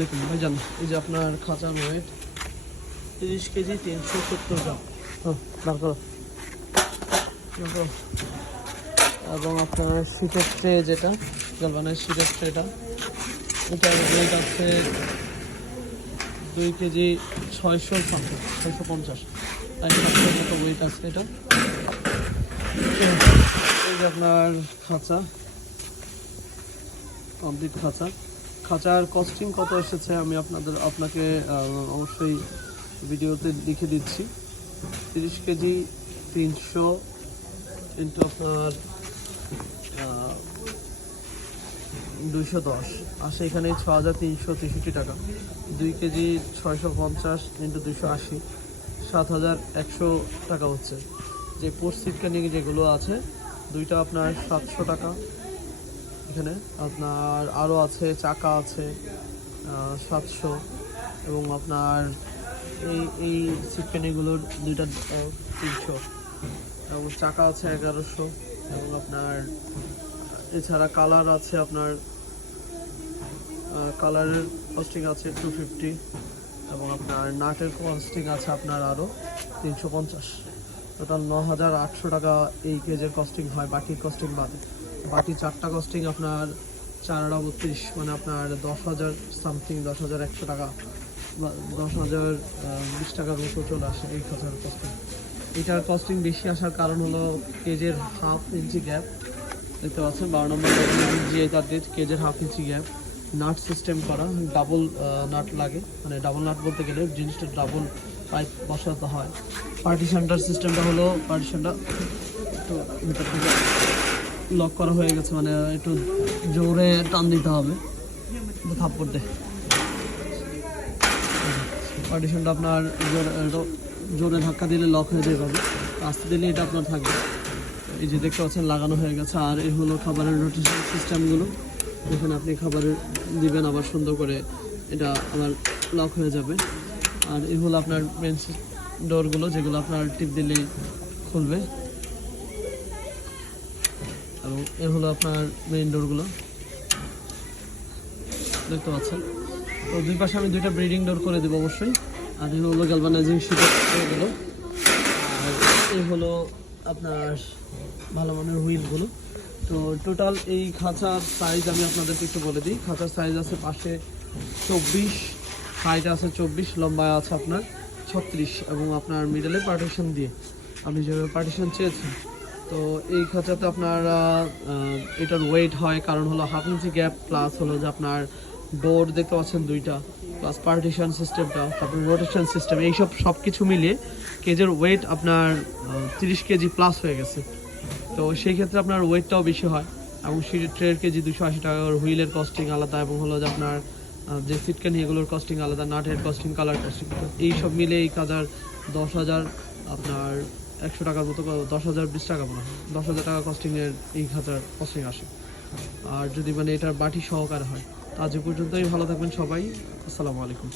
আলাইকুম ভাইজান, এই যে আপনার খাঁচার ওয়েট তিরিশ কেজি তিনশো সত্তর গ্রাম। হ্যাঁ করো। এবং আপনার শীতের ট্রে যেটা, জলবানের শীতের ট্রেটা, এটার ওয়েট আছে দুই কেজি ছয়শো ছয়শো পঞ্চাশ। এক সাতশোর মতো ওয়েট আছে এটা। এই যে আপনার খাঁচা কমপ্লিট খাঁচা। খাঁচার কস্টিং কত এসেছে আমি আপনাদের, আপনাকে অবশ্যই ভিডিওতে লিখে দিচ্ছি। তিরিশ কেজি তিনশো ইন্টু আপনার দুইশো দশ। আসে এখানে ছ হাজার তিনশো তেষট্টি টাকা। দুই কেজি ছয়শো পঞ্চাশ ইন্টু দুইশো আশি। সাত হাজার একশো টাকা হচ্ছে। যে পোস্ট সিটকানিক যেগুলো আছে, দুইটা আপনার সাতশো টাকা। এখানে। আপনার আরও আছে, চাকা আছে সাতশো এবং আপনার এই এই সিটপেনিগুলোর দুইটা তিনশো এবং চাকা আছে এগারোশো এবং আপনার, এছাড়া কালার আছে আপনার কালারের কস্টিং আছে টু ফিফটি এবং আপনার নাটের কস্টিং আছে আপনার আরও তিনশো পঞ্চাশ। টোটাল ন হাজার আটশো টাকা এই কেজের কস্টিং হয়, বাকি কস্টিং বাদে। বাকি চারটা কস্টিং আপনার চার আড়া বত্রিশ মানে আপনার দশ হাজার সামথিং দশ হাজার একশো টাকা দশ হাজার বিশ টাকার মতো চলে আসে এই খাঁচার কস্টিং এটার কস্টিং বেশি আসার কারণ হলো কেজের হাফ ইঞ্চি গ্যাপ দেখতে পাচ্ছেন? বারো নম্বর যে তাদের কেজের half inch gap nut system করা ডাবল নাট লাগে। মানে ডাবল নাট বলতে গেলে জিনিসটা ডাবল পাইপ বসাতে হয়। পার্টিশনটার সিস্টেমটা হলো পার্টিশনটা একটু লক করা হয়ে গেছে মানে একটু জোরে টান দিতে হবে। থাপ্পড় দে। পার্টিশনটা আপনার জোরে ধাক্কা দিলে লক হয়ে যাবে আস্তে দিলে এটা আপনার থাকবে। এই যে দেখতে পাচ্ছেন, লাগানো হয়ে গেছে। আর এই হলো খাবারের রোটেশন সিস্টেমগুলো এখানে আপনি খাবার দিবেন, আবার সুন্দর করে এটা আমার লক হয়ে যাবে। আর এই হলো আপনার মেন ডোরগুলো যেগুলো আপনার টিপ দিলেই খুলবে। এবং এ হলো আপনার মেইন ডোরগুলো দেখতে পাচ্ছেন। তো দুই পাশে আমি দুইটা ব্রিডিং ডোর করে দেবো অবশ্যই। আর এই হলো গ্যালভানাইজিং শিটের এগুলো আর এই হলো আপনার ভালো মানের হুইলগুলো তো টোটাল এই খাঁচার সাইজ আমি আপনাদেরকে একটু বলে দিই। খাঁচার সাইজ আছে পাশে চব্বিশ হাইট আছে চব্বিশ, লম্বায় আছে আপনার ছত্রিশ এবং আপনার মিডলে পার্টিশন দিয়ে। আপনি যেভাবে পার্টিশন চেয়েছেন তো এই খাঁচাতে আপনার এটার ওয়েট হয় কারণ হলো হাফ ইঞ্চি গ্যাপ প্লাস হলো যে আপনার ডোর দেখতে পাচ্ছেন দুইটা প্লাস পার্টিশন সিস্টেমটা তারপর রোটেশন সিস্টেম এইসব সব কিছু মিলিয়ে কেজের ওয়েট আপনার তিরিশ কেজি প্লাস হয়ে গেছে। তো সেই ক্ষেত্রে আপনার ওয়েটটাও বেশি হয় এবং সিটের ট্রের কেজি দুশো আশি টাকা হুইলের কস্টিং আলাদা এবং হলো যে আপনার যে সিটকানি এগুলোর কস্টিং আলাদা, নাটের কস্টিং কালার কস্টিং এই সব মিলে এই কাজার দশ হাজার আপনার একশো টাকার মতো দশ হাজার, বিশ টাকা মনে হয়। দশ হাজার টাকা কস্টিংয়ের এই খাঁচার কস্টিং আসে। আর যদি মানে এটার বাটি সহকারে হয় আজ পর্যন্তই। ভালো থাকবেন সবাই। আসসালামু আলাইকুম।